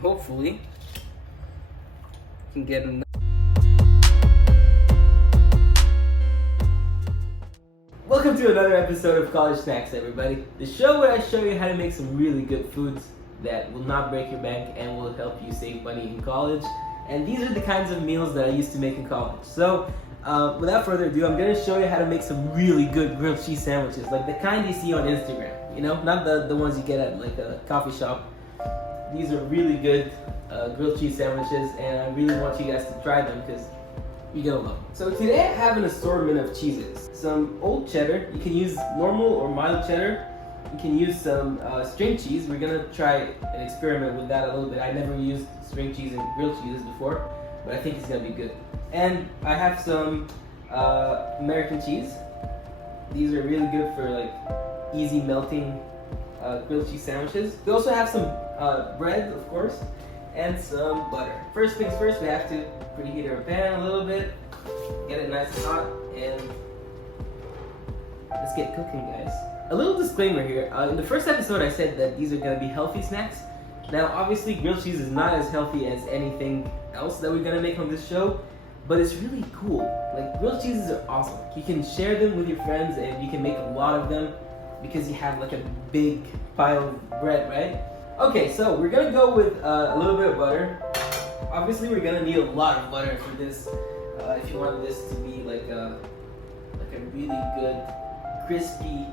hopefully you can get enough. Welcome to another episode of College Snacks, everybody. The show where I show you how to make some really good foods that will not break your bank and will help you save money in college. And these are the kinds of meals that I used to make in college. So without further ado, I'm going to show you how to make some really good grilled cheese sandwiches, like the kind you see on Instagram. You know, not the ones you get at like a coffee shop. These are really good grilled cheese sandwiches, and I really want you guys to try them because you're gonna love them. So today I have an assortment of cheeses. Some old cheddar. You can use normal or mild cheddar. You can use some string cheese. We're gonna try an experiment with that a little bit. I never used string cheese and grilled cheeses before, but I think it's gonna be good. And I have some American cheese. These are really good for like easy melting grilled cheese sandwiches. We also have some bread, of course, and some butter. First things first, we have to preheat our pan a little bit, get it nice and hot, and let's get cooking, guys. A little disclaimer here. In the first episode, I said that these are gonna be healthy snacks. Now, obviously, grilled cheese is not as healthy as anything else that we're gonna make on this show, but it's really cool. Like, grilled cheeses are awesome. You can share them with your friends, and you can make a lot of them because you have like a big pile of bread, right? Okay, so we're gonna go with a little bit of butter. Obviously, we're gonna need a lot of butter for this. If you want this to be like a really good, crispy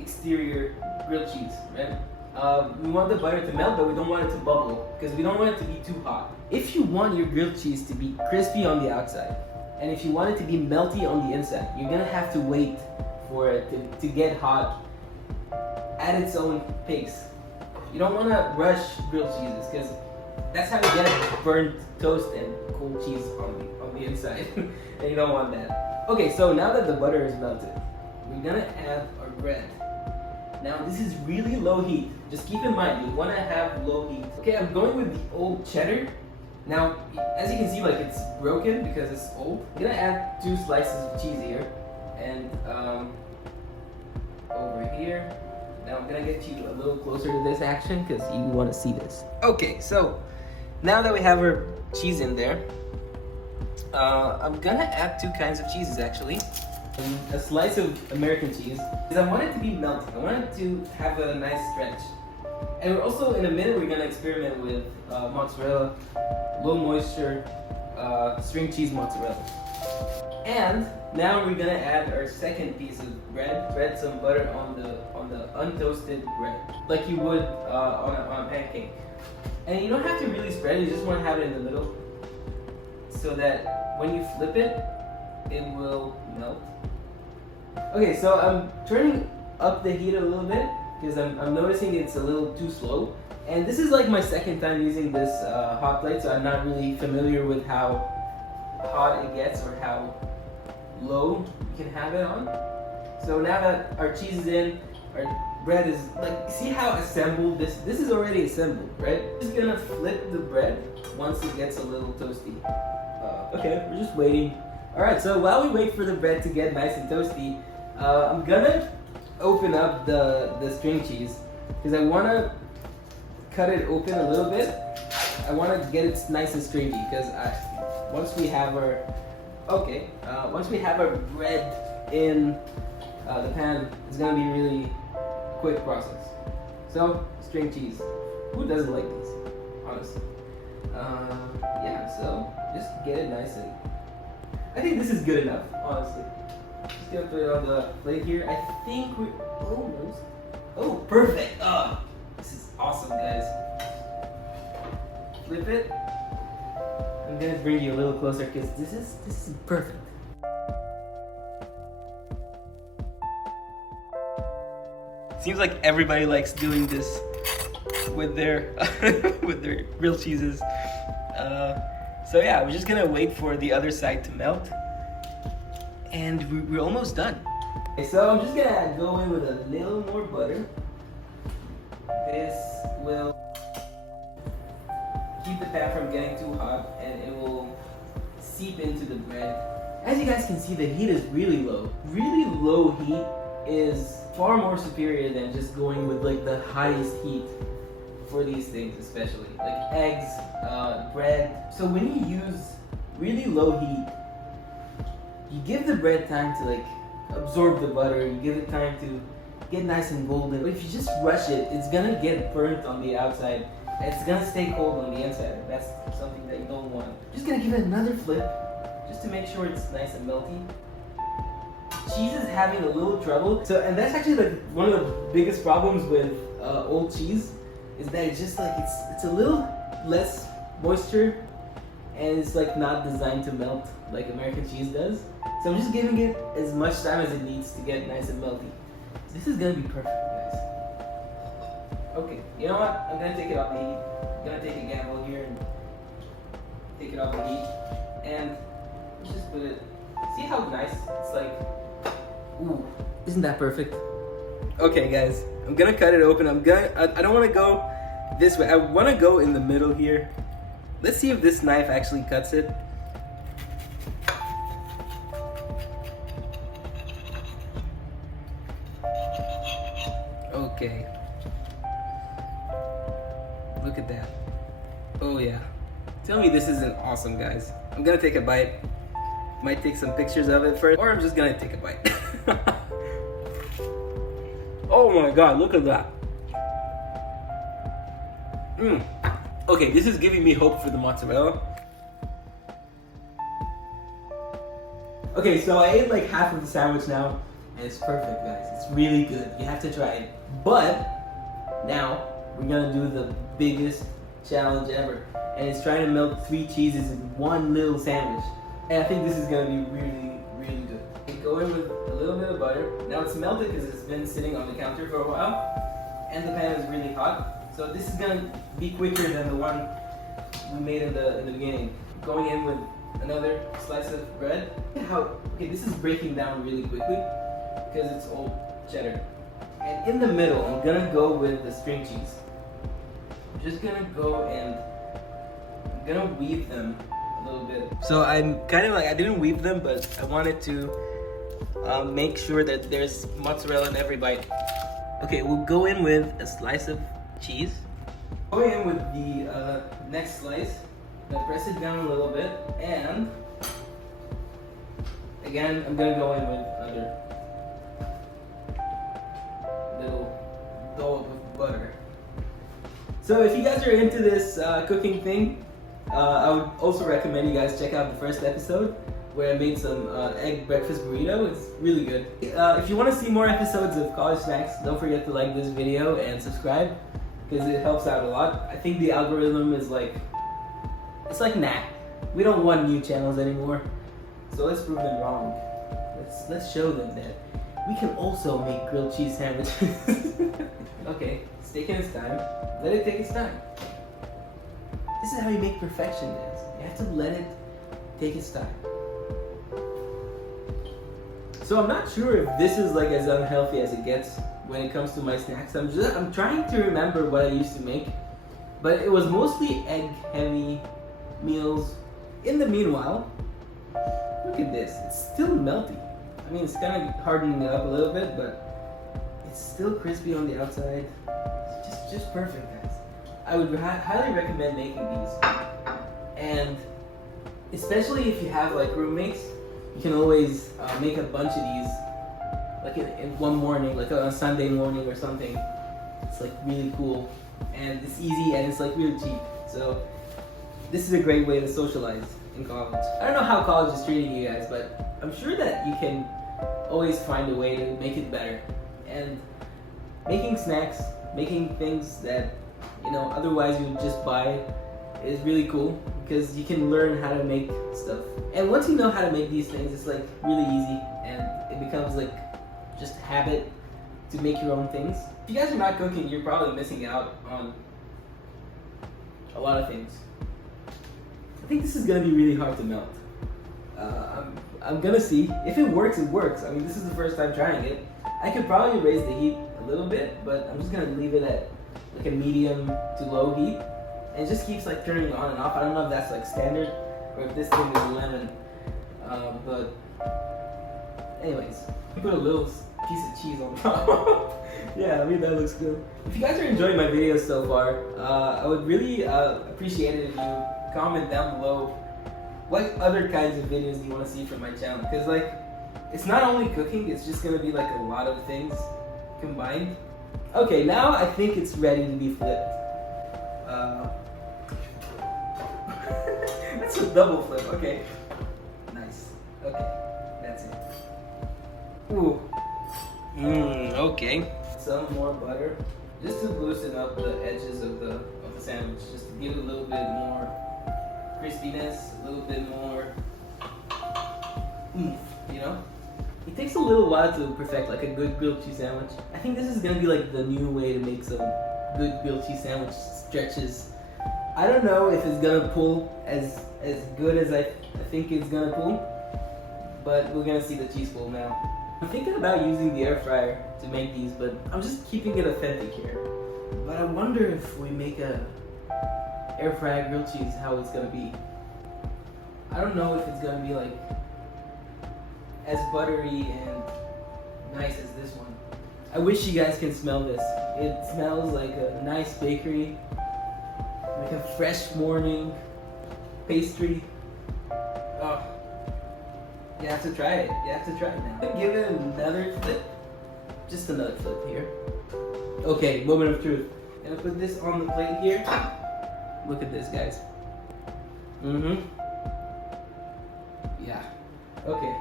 exterior grilled cheese, right? We want the butter to melt, but we don't want it to bubble because we don't want it to be too hot. If you want your grilled cheese to be crispy on the outside, and if you want it to be melty on the inside, you're gonna have to wait for it to get hot at its own pace. You don't want to rush grilled cheeses because that's how you get burnt toast and cold cheese on the inside, and you don't want that. Okay, so now that the butter is melted, we're gonna add our bread. Now this is really low heat. Just keep in mind, you want to have low heat. Okay, I'm going with the old cheddar. Now, as you can see, like it's broken because it's old. I'm gonna add 2 slices of cheese here, and over here. Now I'm gonna get you a little closer to this action because you want to see this. Okay, so now that we have our cheese in there, I'm gonna add 2 kinds of cheeses actually. And a slice of American cheese because I want it to be melted. I want it to have a nice stretch. And we're also, in a minute, we're gonna experiment with mozzarella, low moisture, string cheese mozzarella. And now we're gonna add our second piece of bread. Spread some butter on the untoasted bread, like you would on a pancake. And you don't have to really spread it. You just want to have it in the middle, so that when you flip it, it will melt. Okay, so I'm turning up the heat a little bit because I'm noticing it's a little too slow. And this is like my second time using this hot plate, so I'm not really familiar with how hot it gets or how low you can have it on. So now that our cheese is in, our bread is like, see how assembled this is already assembled, right? Just gonna flip the bread once it gets a little toasty. Okay, we're just waiting. All right, so while we wait for the bread to get nice and toasty, I'm gonna open up the string cheese because I wanna cut it open a little bit. I wanna get it nice and stringy because once we have our bread in the pan, it's gonna be really quick process. So string cheese, who doesn't like these? Honestly, yeah. So just get it nice and. I think this is good enough, honestly. Just gonna put it on the plate here. I think we're almost. Oh, perfect! This is awesome, guys. Flip it. I'm gonna bring you a little closer because this is perfect. Seems like everybody likes doing this with their with their grilled cheeses. So yeah, we're just gonna wait for the other side to melt, and we're almost done. Okay, so I'm just gonna go in with a little more butter. This will keep the pan from getting too hot, and it will seep into the bread. As you guys can see, the heat is really low. Really low heat is far more superior than just going with like the highest heat for these things, especially like eggs, bread. So when you use really low heat, you give the bread time to like absorb the butter. You give it time to get nice and golden. But if you just rush it, it's gonna get burnt on the outside. And it's gonna stay cold on the inside. That's something that you don't want. Just gonna give it another flip, just to make sure it's nice and melty. Cheese is having a little trouble. So, and that's actually like one of the biggest problems with old cheese, is that it's just like it's a little less moisture, and it's like not designed to melt like American cheese does. So I'm just giving it as much time as it needs to get nice and melty. This is gonna be perfect, guys. Okay, you know what? I'm gonna take it off the heat. I'm gonna take a gamble here and take it off the heat, and just put it. See how nice it's like. Ooh, isn't that perfect? Okay, guys, I'm gonna cut it open. I don't want to go this way. I want to go in the middle here. Let's see if this knife actually cuts it. Okay. Look at that. Oh yeah. Tell me this isn't awesome, guys. I'm gonna take a bite. Might take some pictures of it first, or I'm just gonna take a bite. Oh my god, look at that. Okay, this is giving me hope for the mozzarella. Okay, so I ate like half of the sandwich now, and it's perfect, guys. It's really good. You have to try it. But now we're gonna do the biggest challenge ever, and it's trying to melt 3 cheeses in one little sandwich. And I think this is gonna be really, really good. You go in with a little bit of butter. Now it's melted because it's been sitting on the counter for a while, and the pan is really hot. So this is gonna be quicker than the one we made in the beginning. Going in with another slice of bread. Okay, this is breaking down really quickly because it's old cheddar. And in the middle, I'm gonna go with the string cheese. I'm just gonna go and I'm gonna weave them a little bit. So I'm kind of like, I didn't weave them, but I wanted to make sure that there's mozzarella in every bite. Okay, we'll go in with a slice of cheese. Go in with the next slice. I'm gonna press it down a little bit, and again, I'm gonna go in with another little dollop of butter. So if you guys are into this cooking thing, I would also recommend you guys check out the first episode where I made some egg breakfast burrito. It's really good. If you want to see more episodes of College Snacks, don't forget to like this video and subscribe, because it helps out a lot. I think the algorithm is like, it's like, nah, we don't want new channels anymore. So let's prove them wrong. Let's show them that we can also make grilled cheese sandwiches. Okay, it's taking its time. Let it take its time. This is how you make perfection, guys. You have to let it take its time. So I'm not sure if this is like as unhealthy as it gets when it comes to my snacks. I'm trying to remember what I used to make, but it was mostly egg heavy meals. In the meanwhile, look at this. It's still melty. I mean, it's kind of hardening it up a little bit, but it's still crispy on the outside. It's just perfect, guys. I would highly recommend making these, and especially if you have like roommates, you can always make a bunch of these, like in one morning, like on a Sunday morning or something. It's like really cool, and it's easy, and it's like really cheap. So this is a great way to socialize in college. I don't know how college is treating you guys, but I'm sure that you can always find a way to make it better. And making snacks, making things that, you know, otherwise you would just buy is really cool, because you can learn how to make stuff. And once you know how to make these things, it's like really easy, and it becomes like just habit to make your own things. If you guys are not cooking, you're probably missing out on a lot of things. I think this is gonna be really hard to melt. I'm gonna see. If it works, it works. I mean, this is the first time trying it. I could probably raise the heat a little bit, but I'm just gonna leave it at like a medium to low heat. And it just keeps like turning on and off. I don't know if that's like standard or if this thing is lemon. But anyways, put a little piece of cheese on top. Yeah, I mean, that looks good. If you guys are enjoying my videos so far, I would really appreciate it if you comment down below what other kinds of videos you want to see from my channel. Because, like, it's not only cooking, it's just going to be like a lot of things combined. Okay, now I think it's ready to be flipped. That's a double flip, okay. Nice. Okay, that's it. Ooh. Okay. Some more butter, just to loosen up the edges of the sandwich, just to give it a little bit more crispiness, a little bit more oomph, you know? It takes a little while to perfect like a good grilled cheese sandwich. I think this is gonna be like the new way to make some good grilled cheese sandwich stretches. I don't know if it's gonna pull as good as I think it's gonna pull, but we're gonna see the cheese pull now. I'm thinking about using the air fryer to make these, but I'm just keeping it authentic here. But I wonder if we make a air fryer grilled cheese, how it's gonna be. I don't know if it's gonna be like as buttery and nice as this one. I wish you guys can smell this. It smells like a nice bakery, like a fresh morning pastry. Oh. You have to try it. You have to try it now. Give it another flip. Just another flip here. Okay, moment of truth. I'm gonna put this on the plate here. Look at this, guys. Yeah. Okay.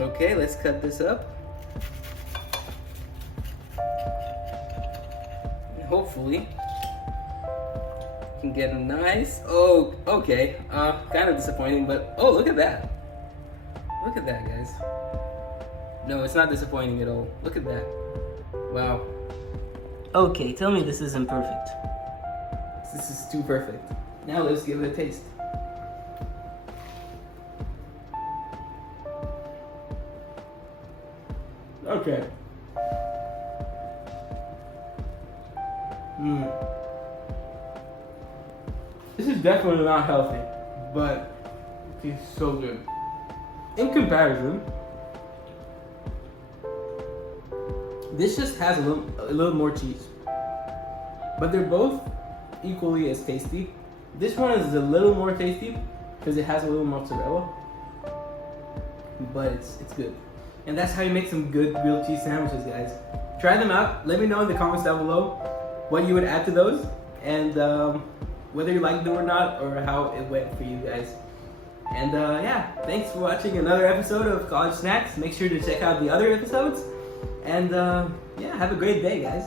Okay, let's cut this up. And hopefully, can get a nice. Oh, okay. Kind of disappointing, but oh, look at that. Look at that, guys. No, it's not disappointing at all. Look at that. Wow. Okay, tell me this isn't perfect. This is too perfect. Now let's give it a taste. Okay. This is definitely not healthy, but it tastes so good. In comparison, this just has a little more cheese, but they're both equally as tasty. This one is a little more tasty because it has a little mozzarella, but it's good. And that's how you make some good grilled cheese sandwiches, guys. Try them out. Let me know in the comments down below what you would add to those, and whether you liked them or not, or how it went for you guys. And yeah, thanks for watching another episode of College Snacks. Make sure to check out the other episodes. And yeah, have a great day, guys.